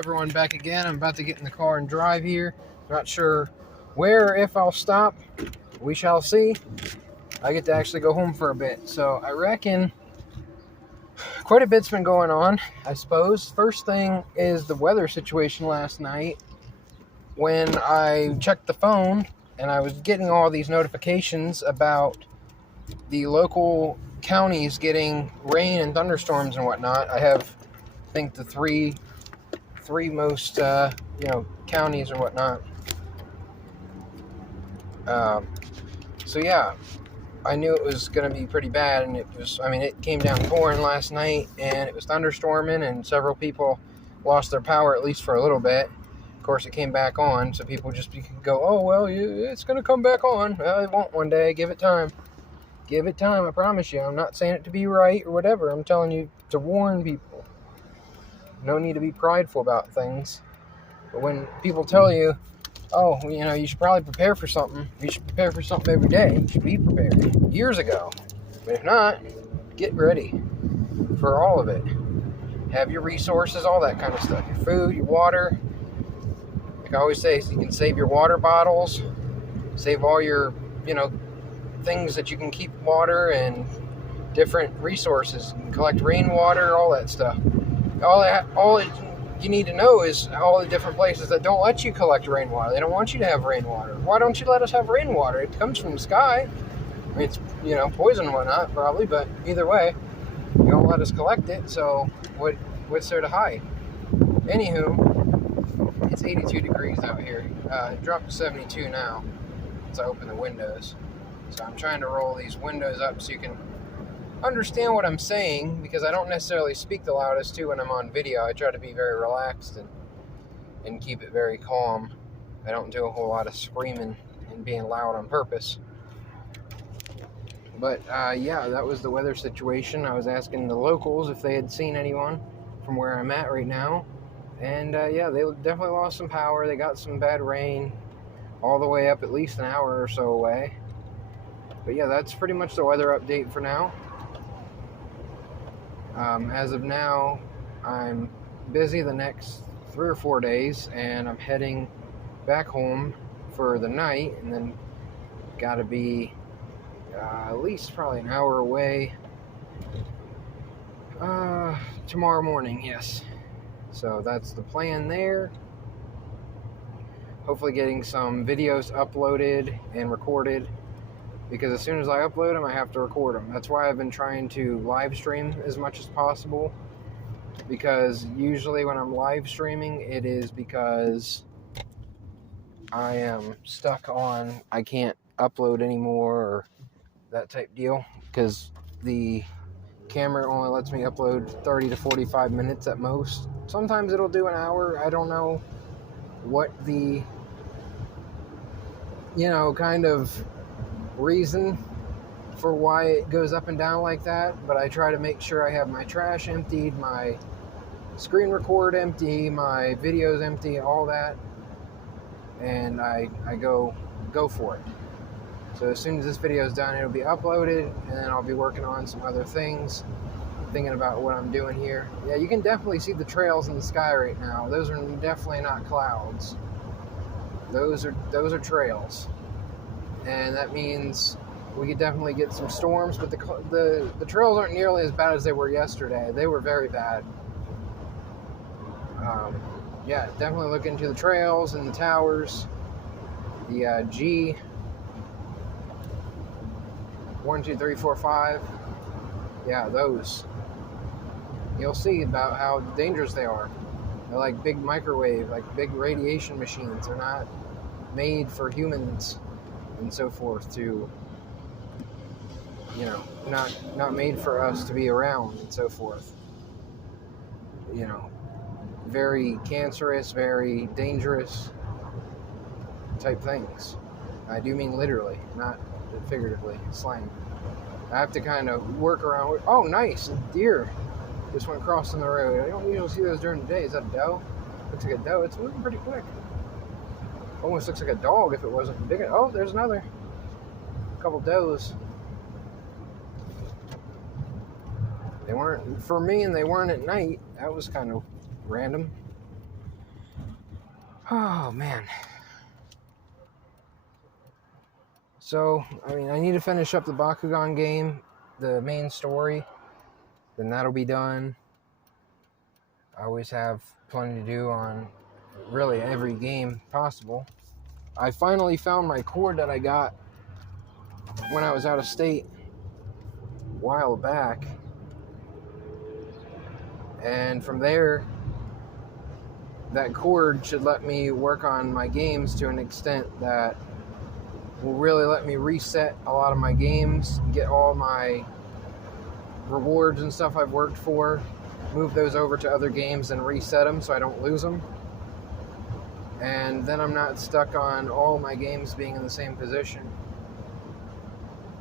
everyone, back again. I'm about to get in the car and drive here. Not sure where or if I'll stop. We shall see. I get to actually go home for a bit. So I reckon quite a bit's been going on, I suppose. First thing is the weather situation last night. When I checked the phone and I was getting all these notifications about the local counties getting rain and thunderstorms and whatnot. I have, I think, the three most counties and whatnot. So yeah, I knew it was going to be pretty bad, and it came down pouring last night, and it was thunderstorming, and several people lost their power, at least for a little bit. Of course, it came back on, so people just go, oh, well, it's going to come back on. Well, it won't one day. Give it time. Give it time, I promise you. I'm not saying it to be right or whatever. I'm telling you to warn people. No need to be prideful about things. But when people tell you, oh, you should probably prepare for something. You should prepare for something every day. You should be prepared. Years ago. But if not, get ready for all of it. Have your resources, all that kind of stuff. Your food, your water. Like I always say, so you can save your water bottles. Save all your, things that you can keep water and different resources. You can collect rainwater, all that stuff. All you need to know is all the different places that don't let you collect rainwater. They don't want you to have rainwater. Why don't you let us have rainwater? It comes from the sky. I mean, it's, poison and whatnot, probably, but either way, you don't let us collect it, so what's there to hide? Anywho, it's 82 degrees out here. It dropped to 72 now once I open the windows. So I'm trying to roll these windows up so you can understand what I'm saying, because I don't necessarily speak the loudest too when I'm on video. I try to be very relaxed and keep it very calm. I don't do a whole lot of screaming and being loud on purpose. But yeah, that was the weather situation. I was asking the locals if they had seen anyone from where I'm at right now. And yeah, they definitely lost some power. They got some bad rain all the way up at least an hour or so away. But yeah, that's pretty much the weather update for now. As of now, I'm busy the next 3 or 4 days, and I'm heading back home for the night, and then gotta be at least probably an hour away tomorrow morning, yes. So that's the plan there. Hopefully getting some videos uploaded and recorded, because as soon as I upload them, I have to record them. That's why I've been trying to live stream as much as possible, because usually when I'm live streaming, it is because I am stuck on, I can't upload anymore or that type deal, because the camera only lets me upload 30 to 45 minutes at most. Sometimes it'll do an hour. I don't know what the, kind of reason for why it goes up and down like that, but I try to make sure I have my trash emptied, my screen record empty, my videos empty, all that, and I go for it. So as soon as this video is done, it'll be uploaded, and then I'll be working on some other things, thinking about what I'm doing here. Yeah, you can definitely see the trails in the sky right now. Those are definitely not clouds. Those are trails. And that means we could definitely get some storms, but the trails aren't nearly as bad as they were yesterday. They were very bad. Yeah, definitely look into the trails and the towers. The G 1, 2, 3, 4, 5. Yeah, those. You'll see about how dangerous they are. They're like big microwave, like big radiation machines. They're not made for humans and so forth to, not made for us to be around and so forth. Very cancerous, very dangerous type things. I do mean literally, not figuratively, slang. I have to kind of work around with, oh, nice, a deer just went crossing the road. I don't usually see those during the day. Is that a doe? Looks like a doe. It's moving pretty quick. Almost looks like a dog if it wasn't big. Oh, there's another. A couple does. They weren't for me, and they weren't at night. That was kind of random. Oh, man. So, I mean, I need to finish up the Bakugan game, the main story. Then that'll be done. I always have plenty to do on really every game possible. I finally found my cord that I got when I was out of state a while back. And from there, that cord should let me work on my games to an extent that will really let me reset a lot of my games, get all my rewards and stuff I've worked for, move those over to other games and reset them so I don't lose them. And then I'm not stuck on all my games being in the same position.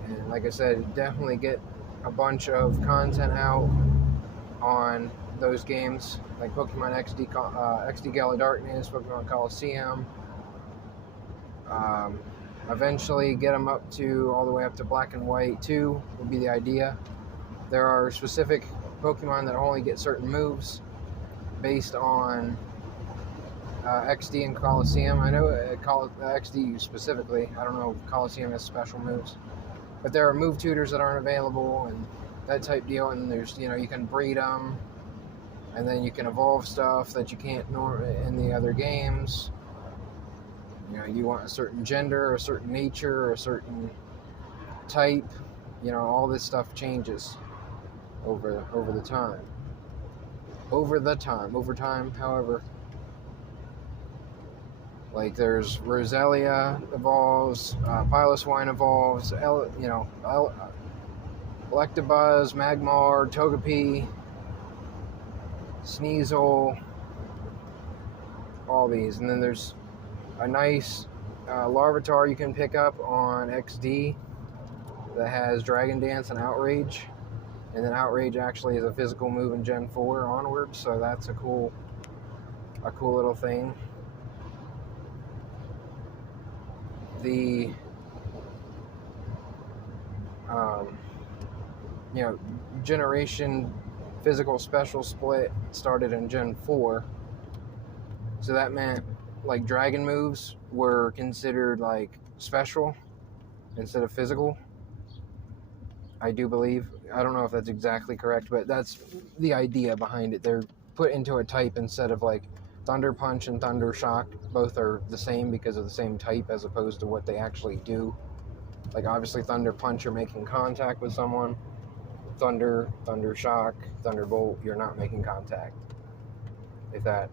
And like I said, definitely get a bunch of content out on those games, like Pokemon XD Gala Darkness, Pokemon Coliseum. Eventually get them up to all the way up to Black and White 2 would be the idea. There are specific Pokemon that only get certain moves based on XD and Coliseum. I know XD specifically. I don't know if Coliseum has special moves. But there are move tutors that aren't available and that type deal. And there's, you can breed them. And then you can evolve stuff that you can't in the other games. You want a certain gender, a certain nature, a certain type. All this stuff changes over time. Over time, however. Like there's Roselia evolves, Piloswine evolves, Electabuzz, Magmar, Togepi, Sneasel, all these. And then there's a nice Larvitar you can pick up on XD that has Dragon Dance and Outrage. And then Outrage actually is a physical move in Gen 4 onward, so that's a cool little thing. The generation physical special split started in Gen 4, so that meant like dragon moves were considered like special instead of physical, I do believe. I don't know if that's exactly correct, but that's the idea behind it. They're put into a type instead of like Thunder Punch and Thunder Shock. Both are the same because of the same type as opposed to what they actually do. Like obviously Thunder Punch, you're making contact with someone. Thunder Shock, Thunderbolt, you're not making contact. I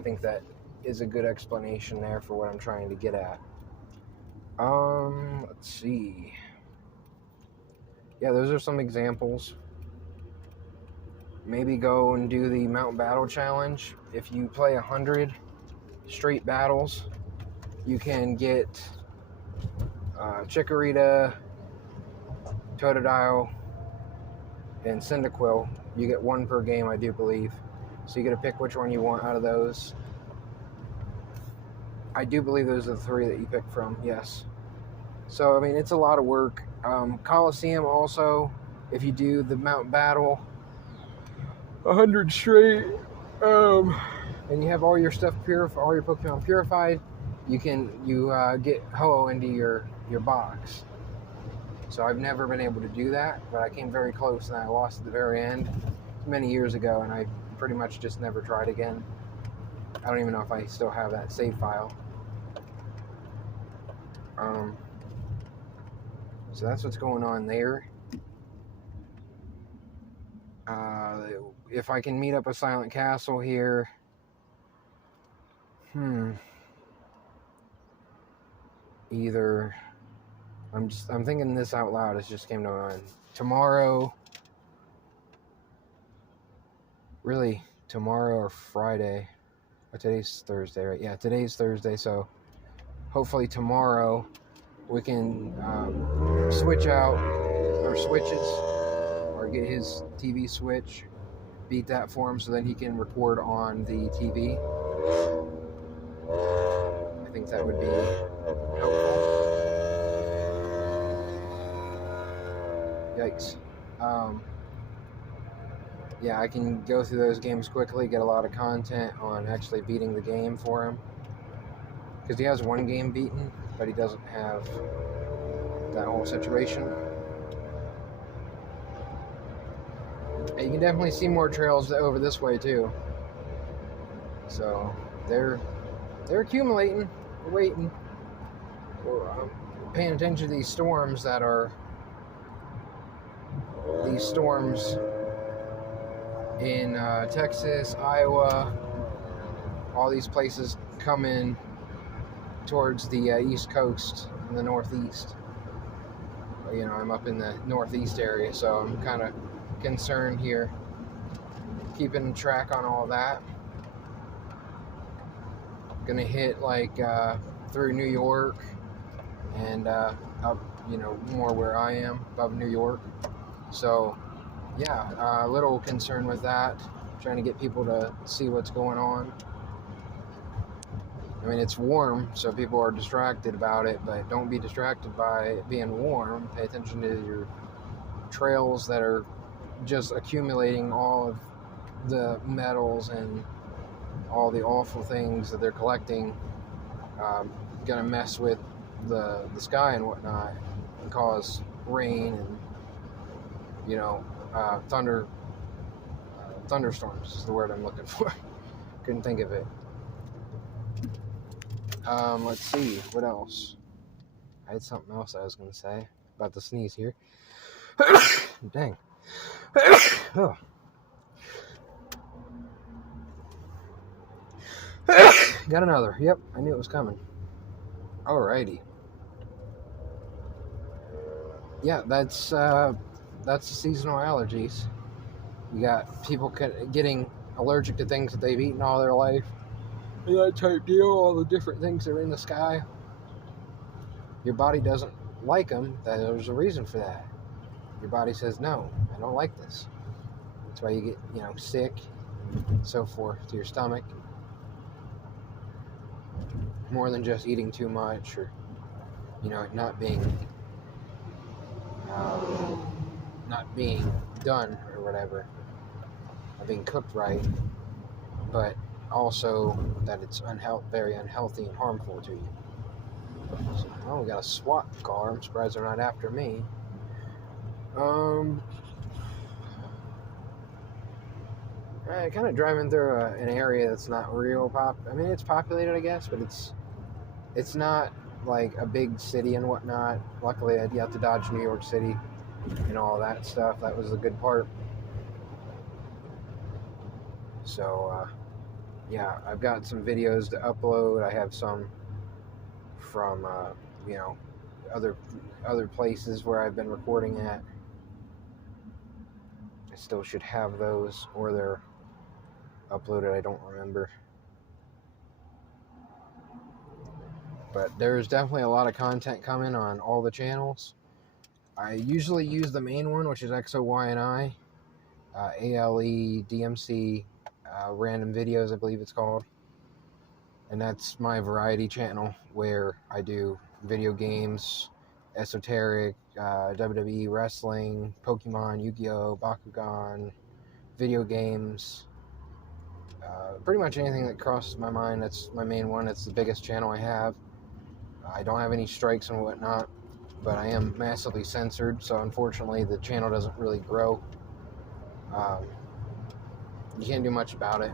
think that is a good explanation there for what I'm trying to get at. Let's see. Yeah, those are some examples. Maybe go and do the Mount Battle Challenge. If you play 100 straight battles, you can get Chikorita, Totodile, and Cyndaquil. You get one per game, I do believe. So you get to pick which one you want out of those. I do believe those are the 3 that you pick from, yes. So, I mean, it's a lot of work. Coliseum also, if you do the Mount Battle, 100 straight, and you have all your stuff purified, all your Pokemon purified, you get Ho-Oh into your box. So I've never been able to do that, but I came very close and I lost at the very end many years ago, and I pretty much just never tried again. I don't even know if I still have that save file. So that's what's going on there. If I can meet up a Silent Castle here, either I'm thinking this out loud. It just came to mind. Tomorrow or Friday. But today's Thursday, right? Yeah, today's Thursday. So hopefully tomorrow we can switch out our switches or get his TV switch, beat that for him so then he can record on the TV. I think that would be helpful. Yikes. Yeah, I can go through those games quickly, get a lot of content on actually beating the game for him. because he has one game beaten, but he doesn't have that whole situation. And you can definitely see more trails over this way too. So they're accumulating. We're waiting. We're paying attention to these storms that are in Texas, Iowa, all these places coming towards the East Coast and the Northeast. You know, I'm up in the Northeast area, so I'm kind of concerned here, keeping track on all that. Gonna hit like through New York and up, you know, more where I am, above New York. So yeah, a little concerned with that, trying to get people to see what's going on. I mean, it's warm, so people are distracted about it, but don't be distracted by it being warm. Pay attention to your trails that are just accumulating all of the metals and all the awful things that they're collecting. Gonna mess with the sky and whatnot, and cause rain and, you know, thunderstorms is the word I'm looking for. Couldn't think of it. Let's see, what else? I had something else I was going to say about the sneeze here. Dang. Oh. Got another. Yep, I knew it was coming. Alrighty. Yeah, that's the seasonal allergies. You got people getting allergic to things that they've eaten all their life. That type deal, all the different things that are in the sky. Your body doesn't like them. There's a reason for that. Your body says, no, I don't like this. That's why you get, you know, sick, and so forth, to your stomach. More than just eating too much, or, you know, not being done or whatever, not being cooked right, but also that it's very unhealthy and harmful to you. So, oh, we got a SWAT car. I'm surprised they're not after me. Kind of driving through an area that's not real I mean, it's populated, I guess, but it's not like a big city and whatnot. Luckily, I had to dodge New York City and all that stuff. That was the good part. So, yeah, I've got some videos to upload. I have some from, you know, other places where I've been recording at. I still should have those, or they're uploaded, I don't remember. But there's definitely a lot of content coming on all the channels. I usually use the main one, which is XOYNI, ALE DMC Random Videos, I believe it's called. And that's my variety channel where I do video games, esoteric, WWE, wrestling, Pokemon, Yu-Gi-Oh, Bakugan, video games, pretty much anything that crosses my mind. That's my main one. It's the biggest channel I have. I don't have any strikes and whatnot, but I am massively censored, so unfortunately the channel doesn't really grow. You can't do much about it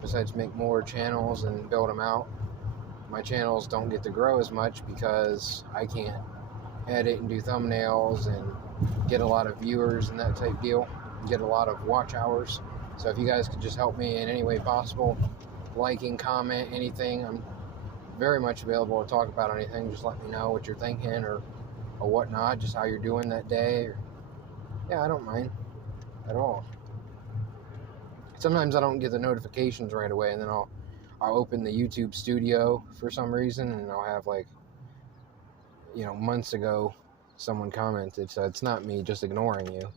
besides make more channels and build them out. My channels don't get to grow as much because I can't edit and do thumbnails and get a lot of viewers and that type deal, get a lot of watch hours. So if you guys could just help me in any way possible, liking, comment, anything, I'm very much available to talk about anything. Just let me know what you're thinking or whatnot, just how you're doing that day. Yeah, I don't mind at all. Sometimes I don't get the notifications right away, and then I'll open the YouTube studio for some reason, and I'll have, like, you know, months ago someone commented, so it's not me just ignoring you.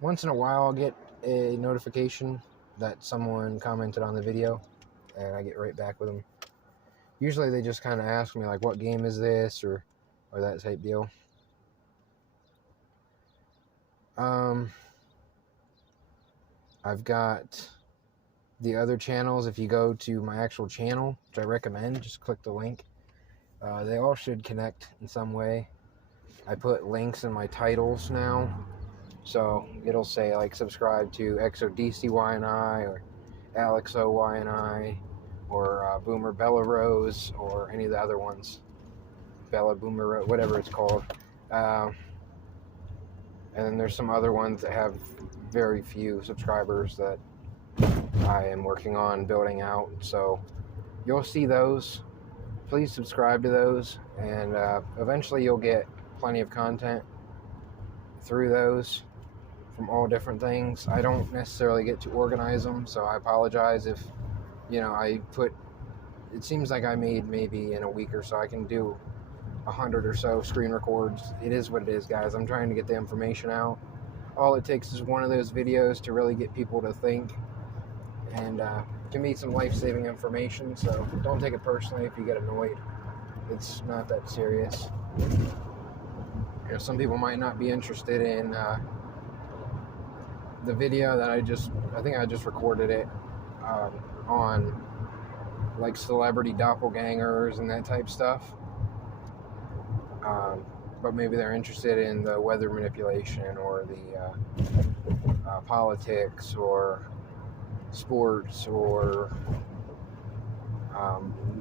Once in a while I'll get a notification that someone commented on the video, and I get right back with them. Usually they just kind of ask me, like, what game is this, or that type deal. I've got the other channels, if you go to my actual channel, which I recommend, just click the link. They all should connect in some way. I put links in my titles now, so it'll say like subscribe to XODCYNI or AlexOYNI or Boomer Bella Rose or any of the other ones, Bella Boomer Rose, whatever it's called. And then there's some other ones that have very few subscribers that I am working on building out. So you'll see those. Please subscribe to those, and eventually you'll get plenty of content through those from all different things. I don't necessarily get to organize them, so I apologize if, I put, it seems like I made maybe in a week or so I can do 100 or so screen records. It is what it is, guys. I'm trying to get the information out. All it takes is one of those videos to really get people to think, and can be some life-saving information, so don't take it personally if you get annoyed. It's not that serious. Some people might not be interested in the video that I think I just recorded it on like celebrity doppelgangers and that type stuff. But maybe they're interested in the weather manipulation or the politics or sports or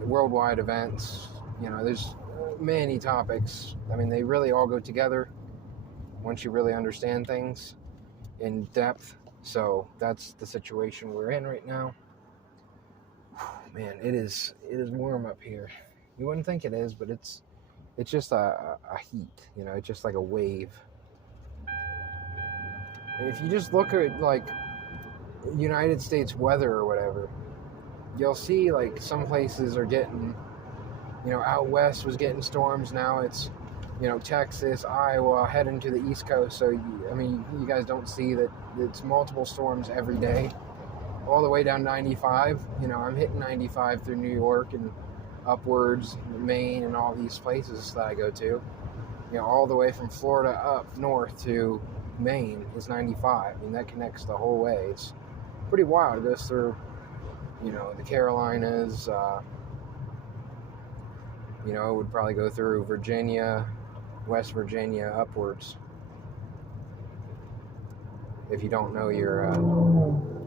worldwide events. There's many topics. I mean, they really all go together once you really understand things in depth. So that's the situation we're in right now. Man, it is warm up here. You wouldn't think it is, but it's just a heat, it's just like a wave. And if you just look at like United States weather or whatever, you'll see like some places are getting, out west was getting storms. Now it's, Texas, Iowa, heading to the East Coast. So, you guys don't see that it's multiple storms every day, all the way down 95. I'm hitting 95 through New York and upwards, Maine, and all these places that I go to. All the way from Florida up north to Maine is 95. That connects the whole way. It's pretty wild. It goes through, the Carolinas. It would probably go through Virginia, West Virginia, upwards. If you don't know your,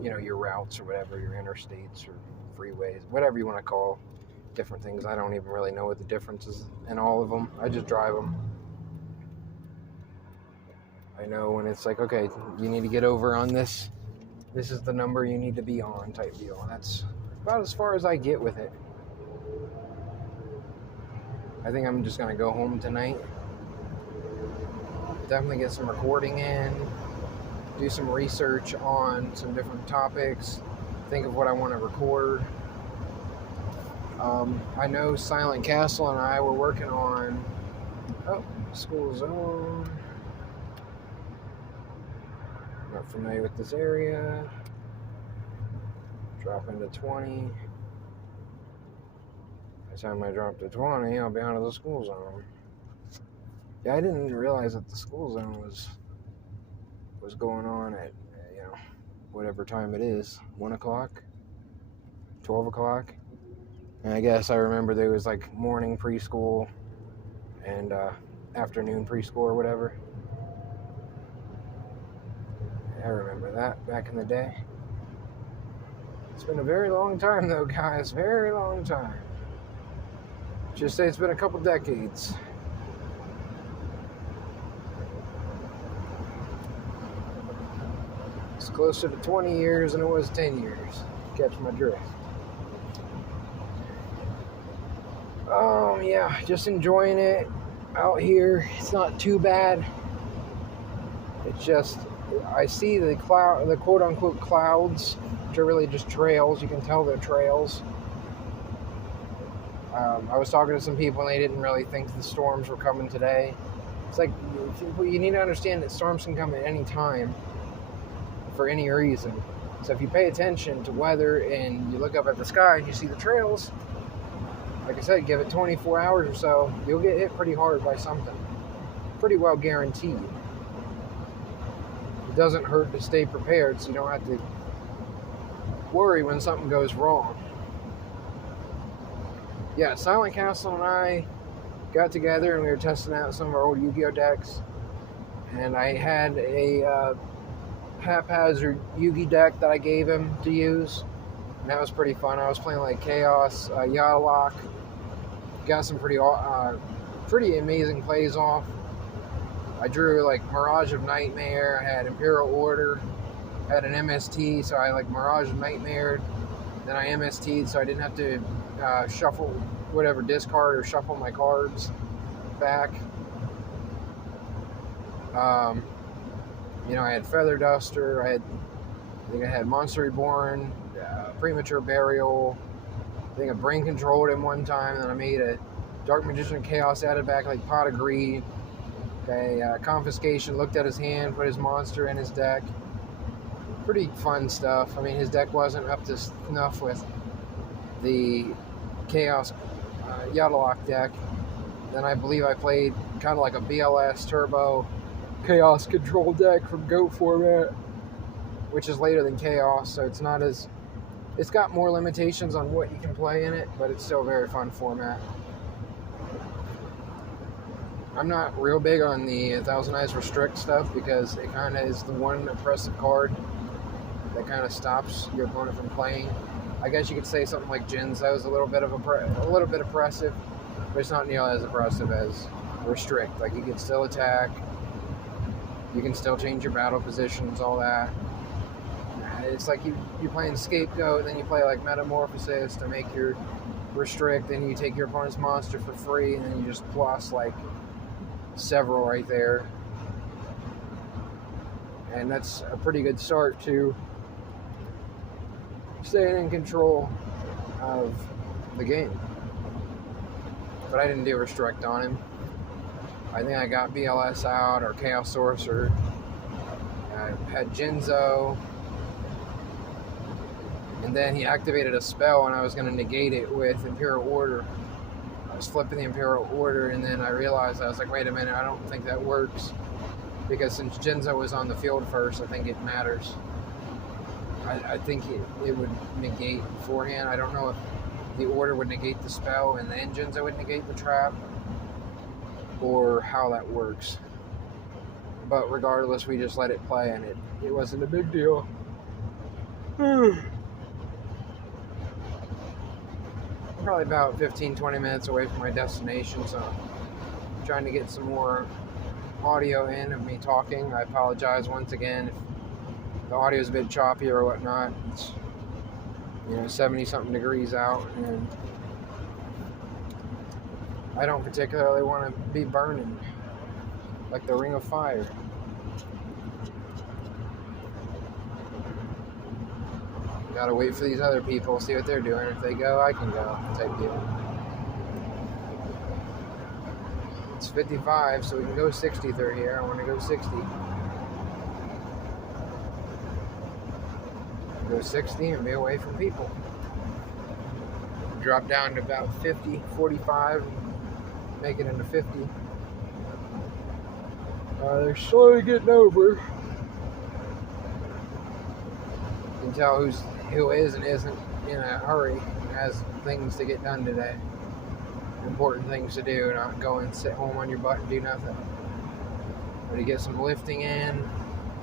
your routes or whatever, your interstates or freeways, whatever you want to call different things. I don't even really know what the difference is in all of them. I just drive them. I know when it's like, okay, you need to get over on this. This is the number you need to be on type deal. And that's about as far as I get with it. I think I'm just going to go home tonight. Definitely get some recording in. Do some research on some different topics. Think of what I want to record. I know Silent Castle and I were working on school zone. Not familiar with this area. Drop into 20. By the time I drop to 20, I'll be out of the school zone. Yeah, I didn't realize that the school zone was going on at, whatever time it is. 1 o'clock? 12 o'clock? And I guess I remember there was like morning preschool and afternoon preschool or whatever. I remember that back in the day. It's been a very long time though, guys. Very long time. Just say it's been a couple decades. It's closer to 20 years than it was 10 years. Catch my drift. Yeah, just enjoying it out here. It's not too bad. It's just, I see the quote-unquote clouds, which are really just trails. You can tell they're trails. I was talking to some people, and they didn't really think the storms were coming today. It's like, you need to understand that storms can come at any time for any reason. So if you pay attention to weather and you look up at the sky and you see the trails, like I said, give it 24 hours or so, you'll get hit pretty hard by something. Pretty well guaranteed. It doesn't hurt to stay prepared, so you don't have to worry when something goes wrong. Yeah, Silent Castle and I got together and we were testing out some of our old Yu-Gi-Oh decks. And I had a haphazard Yugi deck that I gave him to use. And that was pretty fun. I was playing like Chaos, Yadalock. Got some pretty amazing plays off. I drew like Mirage of Nightmare, I had Imperial Order, had an MST, so I like Mirage of Nightmare. Then I MST'd, so I didn't have to shuffle, whatever, discard or shuffle my cards back. You know, I had Feather Duster, I think I had Monster Reborn, Premature Burial, I think I Brain Controlled him one time, and then I made a Dark Magician Chaos, added back like Pot of Greed. Okay, Confiscation, looked at his hand, put his monster in his deck. Pretty fun stuff. I mean, his deck wasn't up to snuff with the Chaos Yadalock deck. Then I believe I played kind of like a BLS Turbo Chaos Control deck from GOAT format, which is later than Chaos, so it's not as... It's got more limitations on what you can play in it, but it's still a very fun format. I'm not real big on the Thousand Eyes Restrict stuff because it kind of is the one oppressive card that kind of stops your opponent from playing. I guess you could say something like Jinzo is a little bit oppressive, but it's not nearly as oppressive as Restrict. Like, you can still attack, you can still change your battle positions, all that. It's like you're playing Scapegoat, then you play like Metamorphosis to make your Restrict, then you take your opponent's monster for free, and then you just plus like several right there. And that's a pretty good start to staying in control of the game. But I didn't do Restrict on him. I think I got BLS out, or Chaos Sorcerer. I had Jinzo. And then he activated a spell and I was going to negate it with Imperial Order. I was flipping the Imperial Order, and then I realized, I was like, wait a minute, I don't think that works. Because since Jinzo was on the field first, I think it matters. I think it would negate beforehand. I don't know if the Order would negate the spell and then Jinzo would negate the trap, or how that works. But regardless, we just let it play, and it wasn't a big deal. Probably about 15-20 minutes away from my destination, so I'm trying to get some more audio in of me talking. I apologize once again if the audio is a bit choppy or whatnot. It's 70-something degrees out, and I don't particularly want to be burning like the Ring of Fire. Gotta wait for these other people, see what they're doing. If they go, I can go, type deal. It's 55, so we can go 60 through here. I want to go 60. Go 60 and be away from people. Drop down to about 50, 45, make it into 50. They're slowly getting over. You can tell who is and isn't in a hurry and has things to get done today. Important things to do, not go and sit home on your butt and do nothing. But to get some lifting in,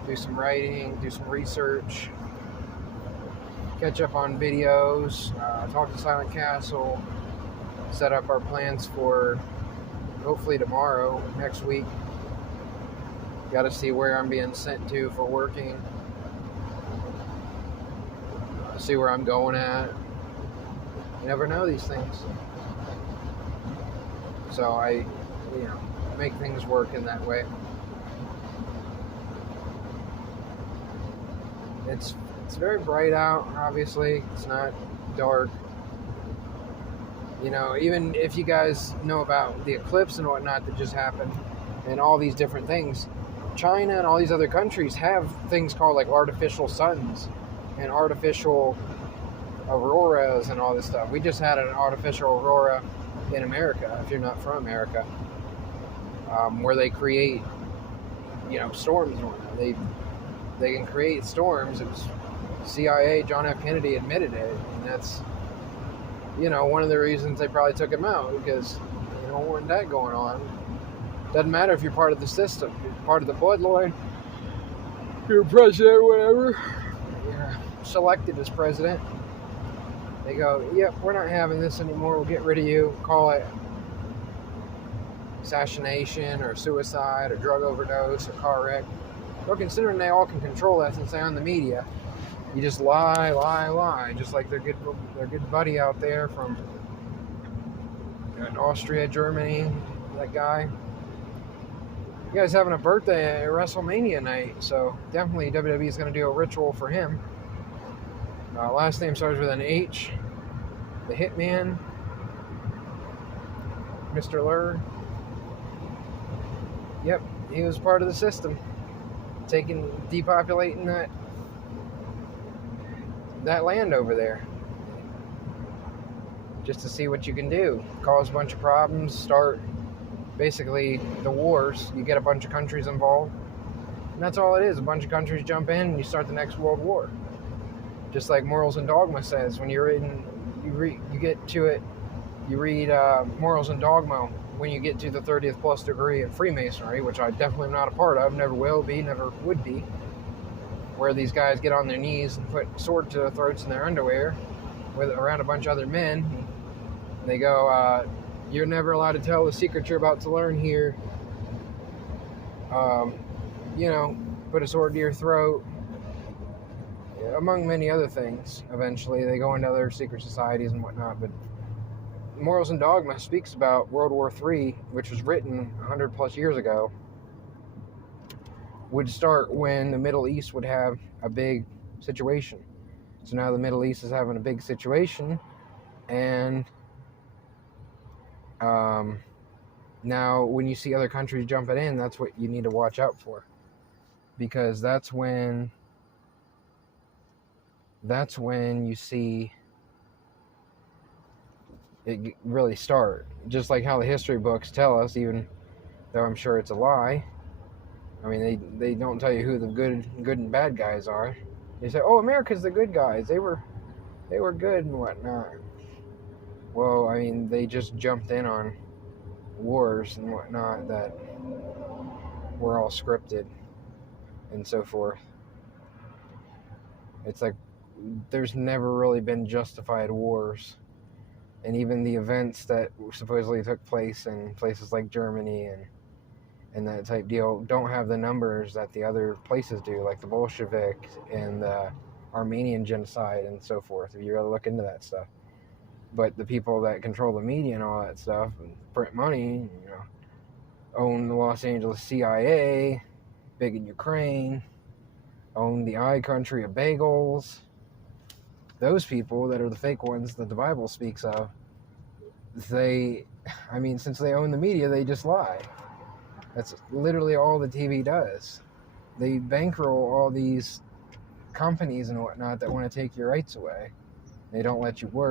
do some writing, do some research, catch up on videos, talk to Silent Castle, set up our plans for hopefully tomorrow, next week. Got to see where I'm being sent to for working. See where I'm going at. You never know these things. So I, make things work in that way. It's very bright out, obviously. It's not dark. Even if you guys know about the eclipse and whatnot that just happened, and all these different things, China and all these other countries have things called like artificial suns and artificial auroras and all this stuff. We just had an artificial aurora in America, if you're not from America, where they create, storms and whatnot. They can create storms. It was CIA, John F. Kennedy admitted it, and that's, one of the reasons they probably took him out, because you don't want that going on. Doesn't matter if you're part of the system, you're part of the bloodline, you're president, whatever, you're selected as president. They go, yep, we're not having this anymore, we'll get rid of you, call it assassination or suicide or drug overdose or car wreck. Well, considering they all can control that since they're on the media, you just lie, just like their good buddy out there from Austria, Germany, that guy. You guys having a birthday at WrestleMania night, so definitely WWE is going to do a ritual for him. Last name starts with an H. The Hitman, Mr. Lurr. Yep, he was part of the system, depopulating that land over there, just to see what you can do. Cause a bunch of problems, start basically the wars. You get a bunch of countries involved, and that's all it is. A bunch of countries jump in, and you start the next world war. Just like Morals and Dogma says, when you read Morals and Dogma when you get to the 30th plus degree of Freemasonry, which I definitely am not a part of, never will be, never would be, where these guys get on their knees and put sword to their throats in their underwear around a bunch of other men. And they go, you're never allowed to tell the secret you're about to learn here. Put a sword to your throat, among many other things. Eventually they go into other secret societies and whatnot, but Morals and Dogma speaks about World War III, which was written 100 plus years ago, would start when the Middle East would have a big situation. So now the Middle East is having a big situation, and now when you see other countries jumping in, that's what you need to watch out for, because that's when you see it really start. Just like how the history books tell us, even though I'm sure it's a lie. I mean, they don't tell you who the good and bad guys are. They say, oh, America's the good guys. They were good and whatnot. Well, I mean, they just jumped in on wars and whatnot that were all scripted and so forth. It's like there's never really been justified wars. And even the events that supposedly took place in places like Germany and that type deal don't have the numbers that the other places do, like the Bolshevik and the Armenian genocide and so forth, if you really look into that stuff. But the people that control the media and all that stuff and print money, own the Los Angeles CIA, big in Ukraine, own the I country of bagels. Those people that are the fake ones that the Bible speaks of, since they own the media, they just lie. That's literally all the TV does. They bankroll all these companies and whatnot that want to take your rights away. They don't let you work.